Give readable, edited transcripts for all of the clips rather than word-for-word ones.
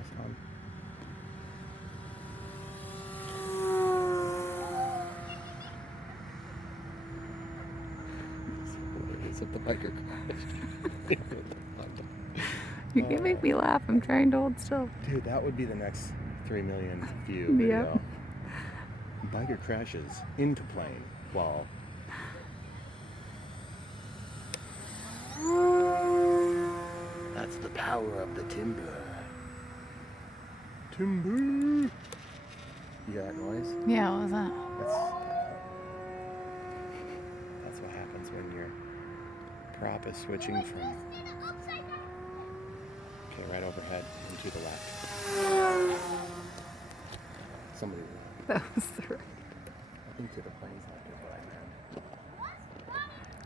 fast, hon. It's hilarious if the biker crashed. You can't make me laugh. I'm trying to hold still. Dude, that would be the next 3 million view Yep. video. Biker crashes into plane while... That's the power of the timber. Timber! You hear that noise? Yeah, what was that? That's what happens when your prop is switching from... Okay, right overhead and to the left. Somebody... That was the right. I think to the plane's left is what I meant.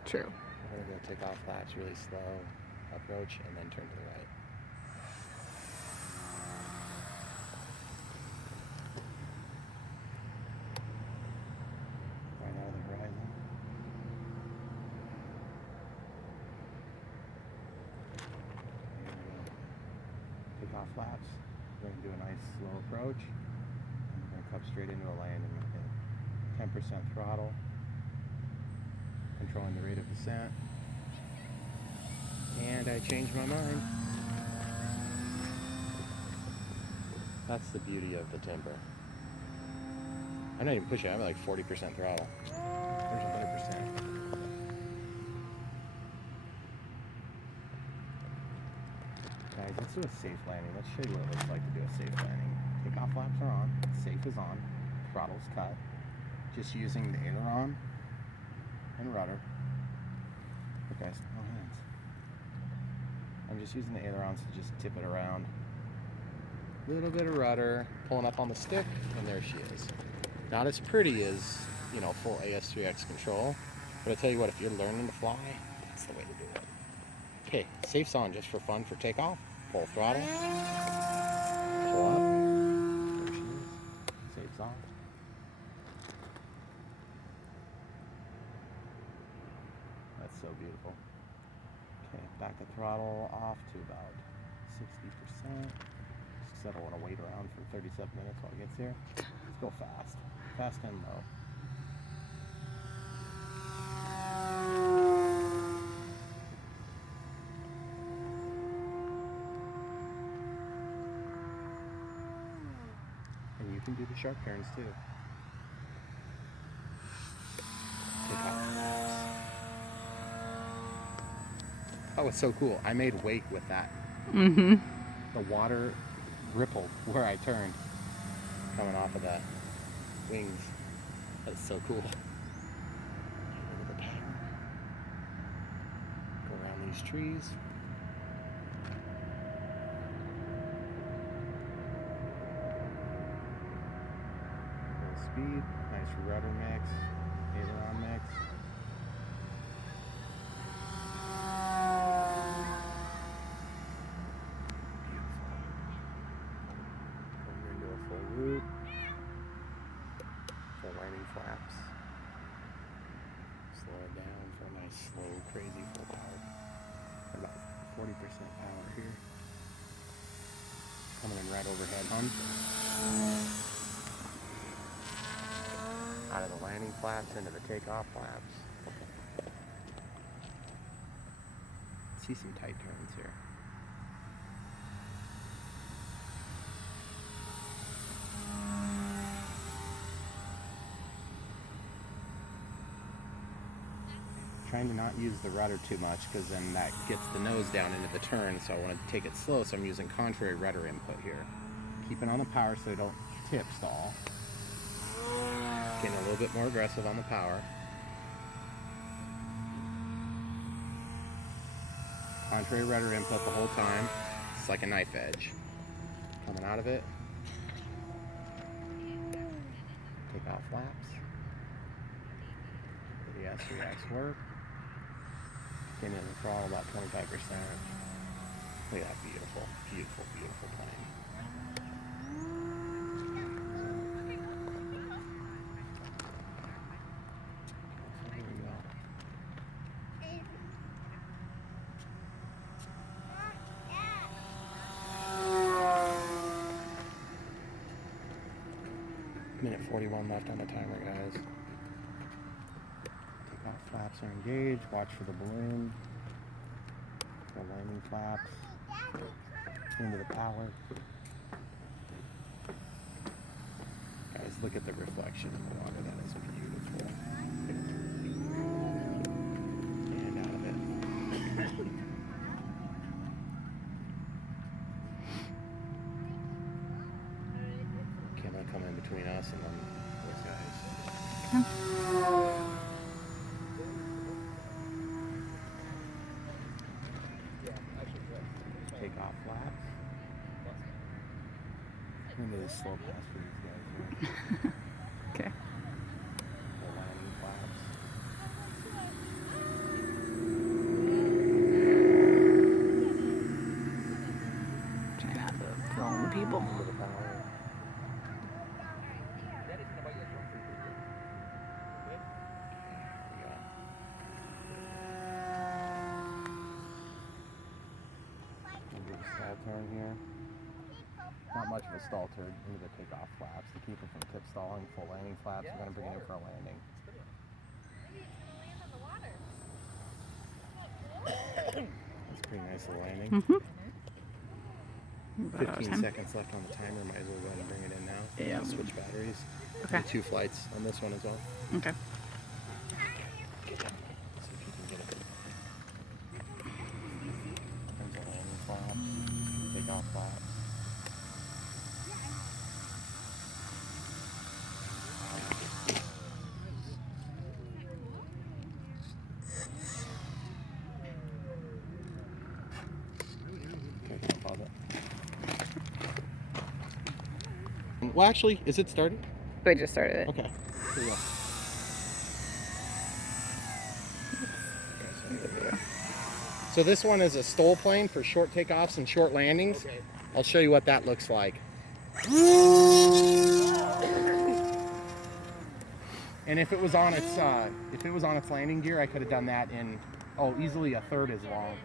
True. We're going to go take off flaps really slow, approach, and then turn to the right. Right out of the horizon. Take off flaps. We're going to do a nice slow approach. And we're going to cut straight into a landing. 10% throttle. Controlling the rate of descent. And I changed my mind. That's the beauty of the timber. I'm not even pushing, I'm at like 40% throttle. There's 100%. Guys, let's do a safe landing. Let's show you what it looks like to do a safe landing. Takeoff flaps are on, safe is on, throttle's cut. Just using the aileron and rudder. Look guys, no hands. I'm just using the ailerons to just tip it around. Little bit of rudder, pulling up on the stick, and there she is. Not as pretty as, you know, full AS3X control, but I tell you what, if you're learning to fly, that's the way to do it. Okay, safe's on just for fun for takeoff. Full throttle. Pull up. There she is. Safe's on. That's so beautiful. Okay, back the throttle off to about 60%. I don't want to wait around for 37 minutes while it gets here. Let's go fast. Fast and low. And you can do the sharp turns too. Take off. Oh, it's so cool. I made wake with that. Mm-hmm. The water rippled where I turned coming off of that wings. That's so cool. Look at the pattern. Go around these trees. Little speed, nice rudder mix, aileron mix. Loop, full landing flaps, slow it down for a nice slow crazy full power, about 40% power here, coming in right overhead, hon. Out of the landing flaps into the takeoff flaps. See some tight turns here. Trying to not use the rudder too much because then that gets the nose down into the turn, so I want to take it slow, so I'm using contrary rudder input here. Keeping on the power so I don't tip stall. Getting a little bit more aggressive on the power. Contrary rudder input the whole time. It's like a knife edge. Coming out of it. Take off flaps. The S3X work. Getting in the throttle about 25%. Look at that beautiful, beautiful, beautiful plane. There we go. minute 41 left on the timer, guys. Takeoff flaps are engaged. Watch for the balloon. The landing flaps. Into the power. Guys, look at the reflection in the water. That is beautiful. And out of it. Camera come in between us and then those guys. Take off flaps. Into the slow pass for these guys here. Okay. The landing flaps. Trying not to film people. Into the power. There you go. Into the stall turn here. Not much of a stall turn into the takeoff flaps to keep it from tip stalling. Full landing flaps. We're going to bring it in for a landing. That's a pretty nice little landing. Mm-hmm. 15 seconds left on the timer. Might as well go ahead and bring it in now. Yeah. I'll switch batteries. Okay. Do 2 flights on this one as well. Okay. Get it. See if you can get it. There's a landing flap. Takeoff flap. Okay, I'll pause it. Well, actually, is it started? We just started it. Okay. Here we go. So this one is a STOL plane for short takeoffs and short landings. Okay. I'll show you what that looks like. And if it was on its landing gear, I could have done that in easily a third as long.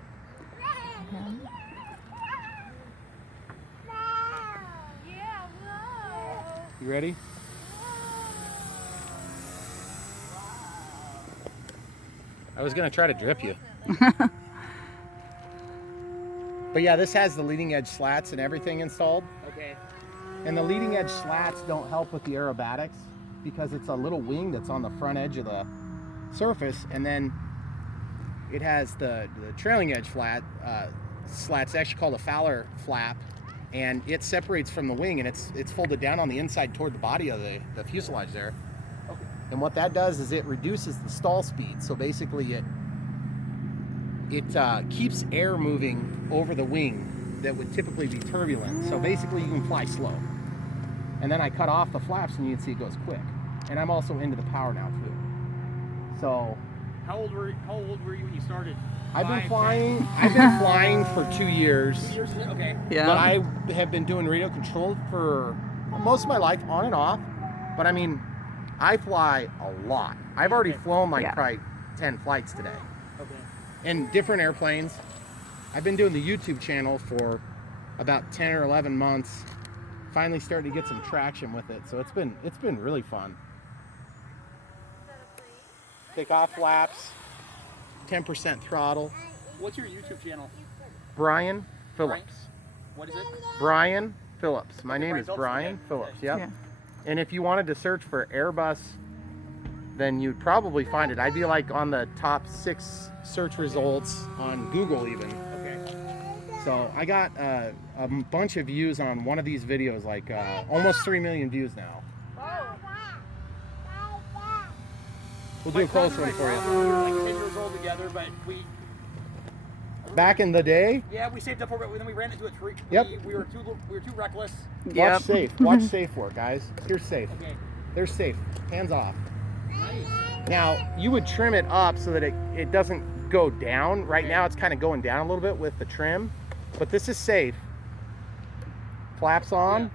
You ready? I was gonna try to drip you. But yeah, this has the leading edge slats and everything installed. Okay. And the leading edge slats don't help with the aerobatics because it's a little wing that's on the front edge of the surface, and then it has the trailing edge slats actually called a Fowler flap, and it separates from the wing, and it's folded down on the inside toward the body of the fuselage there. Okay. And what that does is it reduces the stall speed. So basically it keeps air moving over the wing that would typically be turbulent. So basically you can fly slow. And then I cut off the flaps and you can see it goes quick. And I'm also into the power now too. So How old were you when you started? I've been 5, flying for 2 years. 10 years? Okay. Yeah. But I have been doing radio control for most of my life, on and off. But I mean, I fly a lot. I've already flown like Yeah. probably 10 flights today. Okay. In different airplanes. I've been doing the YouTube channel for about 10 or 11 months. Finally started to get some traction with it. So it's been really fun. Take off flaps, 10% throttle. What's your YouTube channel? Brian Phillips. What is it? Brian Phillips. My Okay, name Brian is Phillips, Brian okay. Phillips. Okay. Yep. Yeah. And if you wanted to search for Airbus, then you'd probably find it. I'd be like on the top 6 search results on Google even. Okay. So I got a bunch of views on one of these videos, like almost 3 million views now. We'll do a close one for you. We were like 10 years old together, but Back in the day, we saved up for it, then we ran into a tree. Yep. We were too reckless. watch Yep. safe. Watch safe work, guys. Here's safe. Okay. There's safe. Hands off. Nice. Now, you would trim it up so that it doesn't go down. Right now, it's kind of going down a little bit with the trim, but this is safe. Flaps on.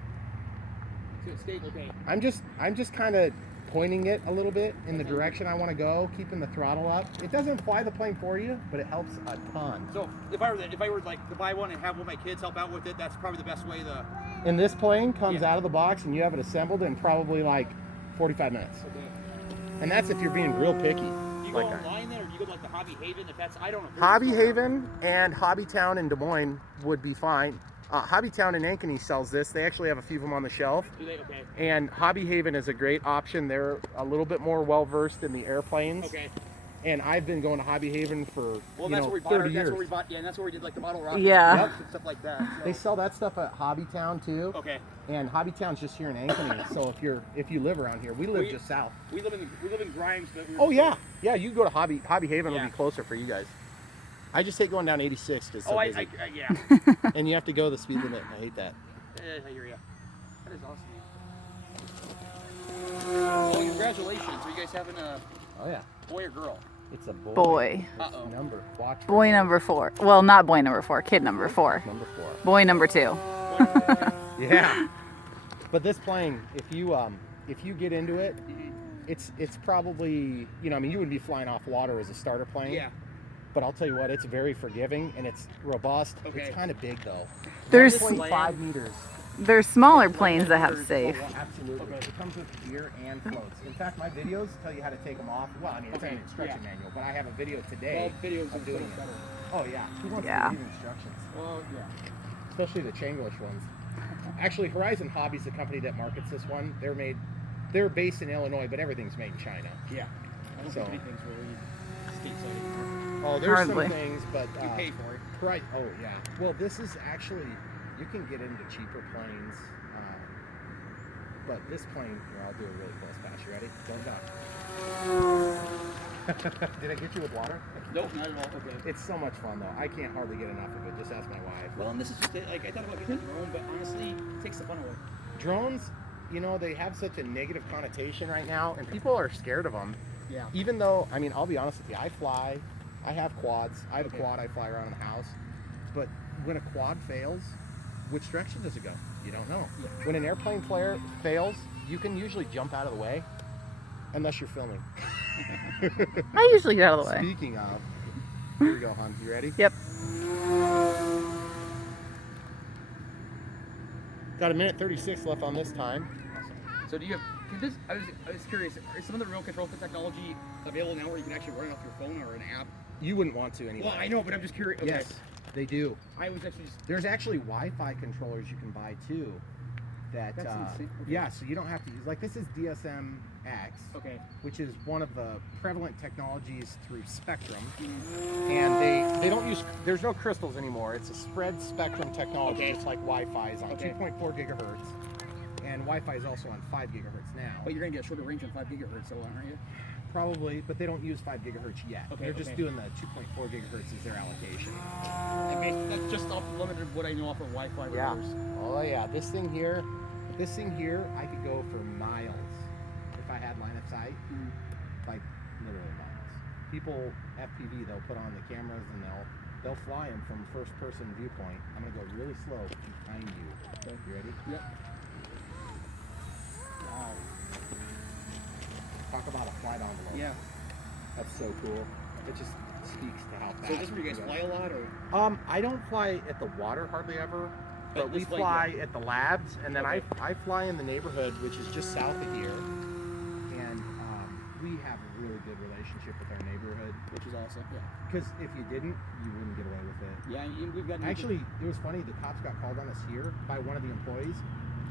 So it's stable. Okay. I'm just kind of pointing it a little bit in the direction I want to go, keeping the throttle up. It doesn't fly the plane for you, but it helps a ton. So if I were like to buy one and have one of my kids help out with it, that's probably the best way to. And this plane comes Yeah. out of the box and you have it assembled in probably like 45 minutes. Okay. And that's if you're being real picky. Do you go Like online then, or do you go to like the Hobby Haven? If that's, I don't know. Hobby Haven and Hobbytown in Des Moines would be fine. Hobbytown in Ankeny sells this. They actually have a few of them on the shelf. Do they? Okay. And Hobby Haven is a great option. They're a little bit more well versed in the airplanes. Okay. And I've been going to Hobby Haven for Well, you that's know, where we bought. 30 That's years. where we bought. Yeah, and that's where we did like the model rockets. Yeah. Yep. And stuff like that. So. They sell that stuff at Hobbytown too. Okay. And Hobbytown's just here in Ankeny. So if you live around here, we live just south. We live in Grimes, but Oh yeah, yeah. You can go to Hobby Haven. Will Yeah. be closer for you guys. I just hate going down 86 because so busy. yeah. And you have to go the speed limit. I hate that. I hear you. That is awesome. Oh, congratulations! Are you guys having a Oh yeah. boy or girl? It's a boy. Boy. It's Uh-oh. number. Watch. Boy number 4. Well, not boy number 4. Kid number 4. Number 4. Boy number 2. Yeah. But this plane, if you get into it, it's probably, you know, I mean, you wouldn't be flying off water as a starter plane. Yeah. But I'll tell you what, it's very forgiving and it's robust. Okay. It's kind of big though. There's 1.5 meters. there's smaller planes that have safe. Oh, absolutely. Okay. It comes with gear and floats. In fact, my videos tell you how to take them off. Well, I mean, it's Okay, an instruction yeah. manual, but I have a video today. Well, videos of are doing so it. better. Oh yeah. Who wants Yeah. to read instructions? Well, yeah. Especially the Chenglish ones. Actually, Horizon Hobby's the company that markets this one. They're based in Illinois, but everything's made in China. Yeah. I don't So- think anything's really stateside anymore. Oh, there's Hardly. some things, but You pay for it. Right. Oh yeah. Well, this is actually you can get into cheaper planes, but this plane here, I'll do a really close pass. You ready? Don't duck. Did I get you with water? Nope, not at all. Okay. It's so much fun though. I can't hardly get enough of it. Just ask my wife. Well, and this is just like I thought about getting a drone, but honestly, it takes the fun away. Drones, you know, they have such a negative connotation right now, and people are scared of them. Yeah. Even though, I mean, I'll be honest with you, I fly, I have quads, I have Okay. a quad, I fly around in the house, but when a quad fails, which direction does it go? You don't know. Yeah. When an airplane flare fails, you can usually jump out of the way, unless you're filming. I usually get out of the way. Speaking of, here we go, hon. You ready? Yep. Got a minute 36 left on this time. Awesome. So do you have? I was curious. Is some of the remote control technology available now, where you can actually run it off your phone or an app? You wouldn't want to anyway. Well, I know, but I'm just curious. Okay. Yes, they do. I was actually just. There's actually Wi-Fi controllers you can buy too. That That's insane. Okay. yeah, so you don't have to use, like, this is DSM-X, Okay. which is one of the prevalent technologies through Spectrum, Mm-hmm. and they don't use, there's no crystals anymore. It's a spread spectrum technology, Okay. just like Wi-Fi is on Okay. 2.4 gigahertz, and Wi-Fi is also on 5 gigahertz now. But you're gonna get a shorter range on 5 gigahertz, so aren't you? Probably, but they don't use 5 gigahertz yet. Okay, They're just okay. doing the 2.4 gigahertz as their allocation. That's just off limited what I know off of Wi-Fi Yeah. routers. Oh yeah, this thing here, I could go for miles if I had line of sight, like literally miles. People FPV, they'll put on the cameras and they'll fly them from first person viewpoint. I'm gonna go really slow behind you. Okay. You ready? Yep. Wow. Talk about a flight envelope. Yeah. That's so cool. It just speaks to how fast. So is this where you guys can go. fly a lot, or? I don't fly at the water hardly ever, but But we this flight, fly at the labs, and then Okay. I fly in the neighborhood, which is just south of here, and we have a really good relationship with our neighborhood. Which is awesome. Yeah. Because if you didn't, you wouldn't get away with it. Yeah, and we've got. Actually, it was funny. The cops got called on us here by one of the employees,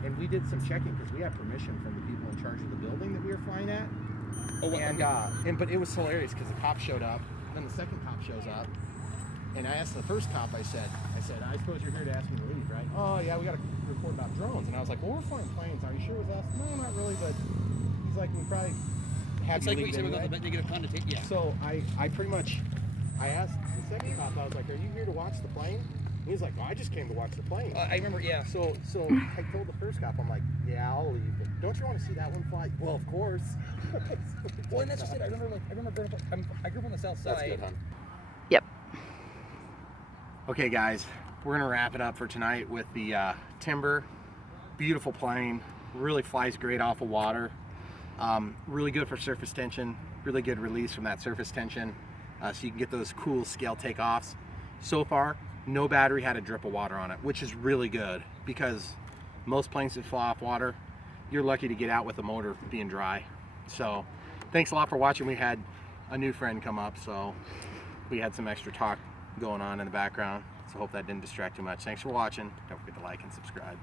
and we did some checking because we had permission from the people in charge of the building that we were flying at. Oh, what, And okay. but it was hilarious because the cop showed up, then the second cop shows up, and I asked the first cop, I said, I suppose you're here to ask me to leave, right? Oh yeah, we got to report about drones. And I was like, well, we're flying planes. Are you sure it was us? No, not really, but he's like, we probably have It's you like what leave you said anyway. about the negative connotation. Yeah. So I pretty much, I asked the second cop, I was like, are you here to watch the plane? And he's like, well, I just came to watch the plane. I remember. Yeah. So I told the first cop, I'm like, yeah, I'll leave, but don't you want to see that one fly? Well, of course. Well, and that's just it. I remember growing up. I grew up on the south side. That's good, hon. Yep. Okay, guys, we're gonna wrap it up for tonight with the Timber. Beautiful plane, really flies great off of water. Really good for surface tension. Really good release from that surface tension, so you can get those cool scale takeoffs. So far, no battery had a drip of water on it, which is really good because most planes that fly off water, you're lucky to get out with the motor being dry. So thanks a lot for watching. We had a new friend come up, so we had some extra talk going on in the background. So hope that didn't distract too much. Thanks for watching. Don't forget to like and subscribe.